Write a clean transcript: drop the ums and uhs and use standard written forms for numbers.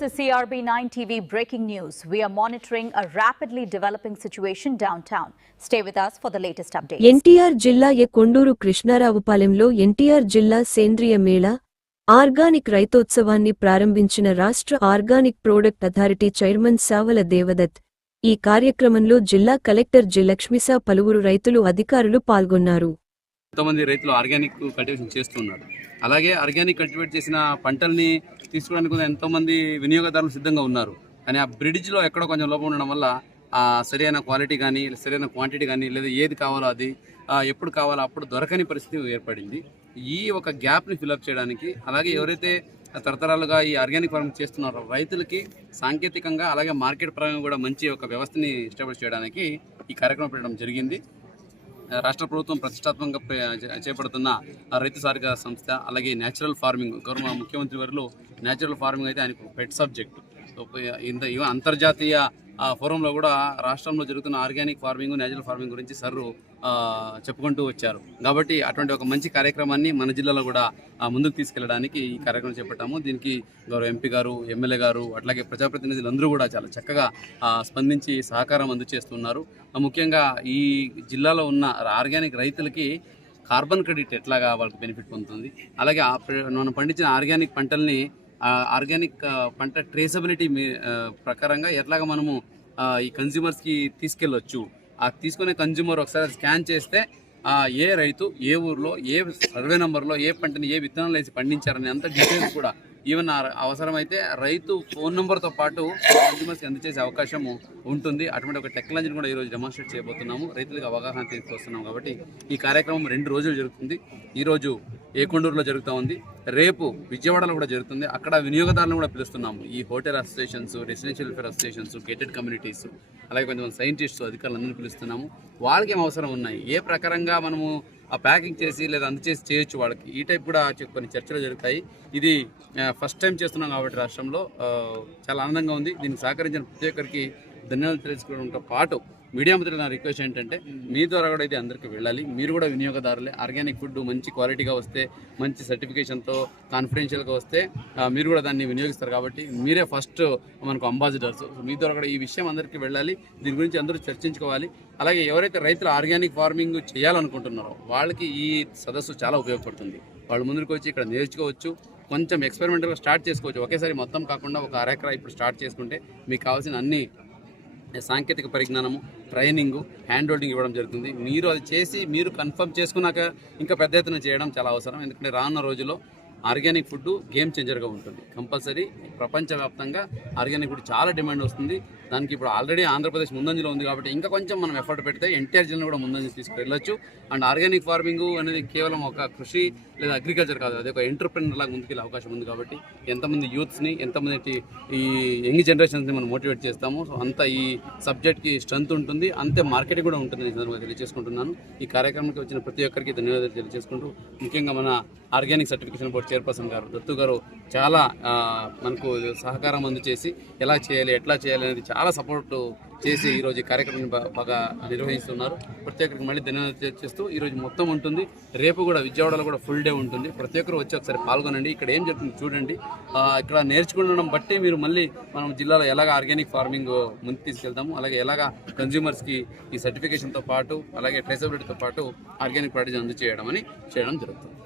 This is CRB9 TV breaking news. We are monitoring a rapidly developing situation downtown. Stay with us for the latest updates. NTR జిల్లా కొండూరు కృష్ణారావుపాలెంలో ఎన్టీఆర్ జిల్లా సేంద్రియ Mela organic రైతోత్సవాన్ని ప్రారంభించిన రాష్ట్ర organic product authority chairman Savala Devadatt. ఈ కార్యక్రమంలో జిల్లా కలెక్టర్ జి లక్ష్మిసా పలువురు రైతులు అధికారులు పాల్గొన్నారు. ఎంతోమంది రైతులు ఆర్గానిక్ కల్టివేషన్ చేస్తున్నారు. అలాగే ఆర్గానిక్ కల్టివేట్ చేసిన పంటల్ని తీసుకోవడానికి కూడా ఎంతోమంది వినియోగదారులు సిద్ధంగా ఉన్నారు. కానీ ఆ బ్రిడ్జ్లో ఎక్కడో కొంచెం లోపం ఉండడం వల్ల సరైన క్వాలిటీ కానీ సరైన క్వాంటిటీ కానీ లేదా ఏది కావాలో అది ఎప్పుడు కావాలో అప్పుడు దొరకని పరిస్థితి ఏర్పడింది. ఈ ఒక గ్యాప్ని ఫిలప్ చేయడానికి అలాగే ఎవరైతే తరతరాలుగా ఈ ఆర్గానిక్ ఫార్మింగ్ చేస్తున్నారో రైతులకి సాంకేతికంగా అలాగే మార్కెట్ పరంగా కూడా మంచి ఒక వ్యవస్థని ఎస్టాబ్లిష్ చేయడానికి ఈ కార్యక్రమం పెట్టడం జరిగింది. రాష్ట్ర ప్రభుత్వం ప్రతిష్టాత్మకంగా చేపడుతున్న రైతు సాధికార సంస్థ అలాగే న్యాచురల్ ఫార్మింగ్ గౌరవ ముఖ్యమంత్రి వారిలో న్యాచురల్ ఫార్మింగ్ అయితే ఆయనకు పెట్ సబ్జెక్టు. సో అంతర్జాతీయ ఫోరంలో కూడా రాష్ట్రంలో జరుగుతున్న ఆర్గానిక్ ఫార్మింగ్ న్యాచురల్ ఫార్మింగ్ గురించి సర్రు చెప్పుకుంటూ వచ్చారు. కాబట్టి అటువంటి ఒక మంచి కార్యక్రమాన్ని మన జిల్లాలో కూడా ముందుకు తీసుకెళ్లడానికి ఈ కార్యక్రమం చేపట్టాము. దీనికి గౌరవ ఎంపీ గారు, ఎమ్మెల్యే గారు అట్లాగే ప్రజాప్రతినిధులు అందరూ కూడా చాలా చక్కగా స్పందించి సహకారం అందజేస్తున్నారు. ముఖ్యంగా ఈ జిల్లాలో ఉన్న ఆర్గానిక్ రైతులకి కార్బన్ క్రెడిట్ ఎట్లాగా వాళ్ళకి బెనిఫిట్ పొందుతుంది, అలాగే మనం పండించిన ఆర్గానిక్ పంటల్ని ఆర్గానిక్ పంట ట్రేసబిలిటీ ప్రకారంగా ఎట్లాగా మనము ఈ కన్జ్యూమర్స్కి తీసుకెళ్ళొచ్చు. ఆ తీసుకునే కన్జ్యూమర్ ఒకసారి స్కాన్ చేస్తే ఏ రైతు ఏ ఊర్లో ఏ సర్వే నెంబర్లో ఏ పంటని ఏ విత్తనాలు వేసి పండించారని అంత డీటెయిల్స్ కూడా ఈవెన్ అవసరమైతే రైతు ఫోన్ నెంబర్తో పాటు కన్జ్యూమర్స్కి అందజేసే అవకాశం ఉంటుంది. అటువంటి ఒక టెక్నాలజీని కూడా ఈరోజు డెమాన్స్ట్రేట్ చేయబోతున్నాము. రైతులకు అవగాహన తీసుకొస్తున్నాము. కాబట్టి ఈ కార్యక్రమం 2 రోజులు జరుగుతుంది. ఈరోజు కొండూరులో జరుగుతూ ఉంది, రేపు విజయవాడలో కూడా జరుగుతుంది. అక్కడ వినియోగదారులను కూడా పిలుస్తున్నాము. ఈ hotel associations, residential welfare associations, gated communities అలాగే కొంతమంది సైంటిస్టు అధికారులందరినీ పిలుస్తున్నాము. వాళ్ళకి ఏం అవసరం ఉన్నాయి, ఏ ప్రకారంగా మనము ఆ ప్యాకింగ్ చేసి లేదా అందచేసి చేయొచ్చు వాళ్ళకి, ఈ టైప్ కూడా కొన్ని చర్చలు జరుగుతాయి. ఇది ఫస్ట్ టైం చేస్తున్నాం కాబట్టి రాష్ట్రంలో చాలా ఆనందంగా ఉంది. దీనికి సహకరించిన ప్రతి ఒక్కరికి ధన్యవాదాలు తెలుసుకోవడంతో పాటు మీడియా మిత్రులు నా రిక్వెస్ట్ ఏంటంటే మీ ద్వారా కూడా ఇది అందరికీ వెళ్ళాలి. మీరు కూడా వినియోగదారులే. ఆర్గానిక్ ఫుడ్ మంచి క్వాలిటీగా వస్తే, మంచి సర్టిఫికేషన్తో కాన్ఫిడెన్షియల్గా వస్తే మీరు కూడా దాన్ని వినియోగిస్తారు. కాబట్టి మీరే ఫస్ట్ మనకు అంబాసిడర్స్. మీ ద్వారా కూడా ఈ విషయం అందరికీ వెళ్ళాలి. దీని గురించి అందరూ చర్చించుకోవాలి. అలాగే ఎవరైతే రైతులు ఆర్గానిక్ ఫార్మింగ్ చేయాలనుకుంటున్నారో వాళ్ళకి ఈ సదస్సు చాలా ఉపయోగపడుతుంది. వాళ్ళు ముందుకు వచ్చి ఇక్కడ నేర్చుకోవచ్చు, కొంచెం ఎక్స్పెరిమెంటల్గా స్టార్ట్ చేసుకోవచ్చు. ఒకేసారి మొత్తం కాకుండా ఒక అరెకరా ఇప్పుడు స్టార్ట్ చేసుకుంటే మీకు కావాల్సిన అన్ని సాంకేతిక పరిజ్ఞానము, ట్రైనింగు, హ్యాండ్ హోల్డింగ్ ఇవ్వడం జరుగుతుంది. మీరు అది చేసి మీరు కన్ఫర్మ్ చేసుకున్నాక ఇంకా పెద్ద ఎత్తున చేయడం చాలా అవసరం. ఎందుకంటే రానున్న రోజుల్లో ఆర్గానిక్ ఫుడ్ గేమ్ చేంజర్గా ఉంటుంది. కంపల్సరీ ప్రపంచవ్యాప్తంగా ఆర్గానిక్ ఫుడ్ చాలా డిమాండ్ వస్తుంది. దానికి ఇప్పుడు ఆల్రెడీ ఆంధ్రప్రదేశ్ ముందంజలో ఉంది. కాబట్టి ఇంకా కొంచెం మనం ఎఫర్ట్ పెడితే ఎన్టీఆర్ జిల్లాను కూడా ముందంజలు తీసుకువెళ్ళొచ్చు. అండ్ ఆర్గానిక్ ఫార్మింగ్ అనేది కేవలం ఒక కృషి లేదా అగ్రికల్చర్ కాదు, అది ఒక ఎంటర్ప్రెన్యూర్ లాగా ముందుకెళ్ళే అవకాశం ఉంది. కాబట్టి ఎంతమంది యూత్స్ని, ఎంతమంది ఈ యంగ్ జనరేషన్స్ని మనం మోటివేట్ చేస్తామో అంత ఈ సబ్జెక్ట్కి స్ట్రెంత్ ఉంటుంది, అంతే మార్కెటింగ్ కూడా ఉంటుంది. ఈ సందర్భంగా తెలియజేసుకుంటున్నాను. ఈ కార్యక్రమానికి వచ్చిన ప్రతి ఒక్కరికి ధన్యవాదాలు తెలియజేసుకుంటూ, ముఖ్యంగా మన ఆర్గానిక్ సర్టిఫికేషన్ బోర్డు చైర్పర్సన్ గారు దత్తు గారు చాలా మనకు సహకారం అందచేసి ఎలా చేయాలి, ఎట్లా చేయాలి అనేది చాలా సపోర్ట్ చేసి ఈరోజు ఈ కార్యక్రమాన్ని బాగా నిర్వహిస్తున్నారు. ప్రతి ఒక్కరికి మళ్ళీ ధన్యవాదాలు చేస్తూ ఈరోజు మొత్తం ఉంటుంది. రేపు కూడా విజయవాడలో కూడా ఫుల్ డే ఉంటుంది. ప్రతి ఒక్కరు వచ్చి ఒకసారి పాల్గొనండి. ఇక్కడ ఏం జరుగుతుంది చూడండి. ఇక్కడ నేర్చుకుండడం బట్టి మీరు మళ్ళీ మనం జిల్లాలో ఎలాగ ఆర్గానిక్ ఫార్మింగ్ ముందుకు తీసుకెళ్తాము, అలాగే ఎలాగ కన్జ్యూమర్స్కి ఈ సర్టిఫికేషన్తో పాటు అలాగే ట్రేసబిలిటీతో పాటు ఆర్గానిక్ ప్రాడక్ట్స్ అందజేయడం చేయడం జరుగుతుంది.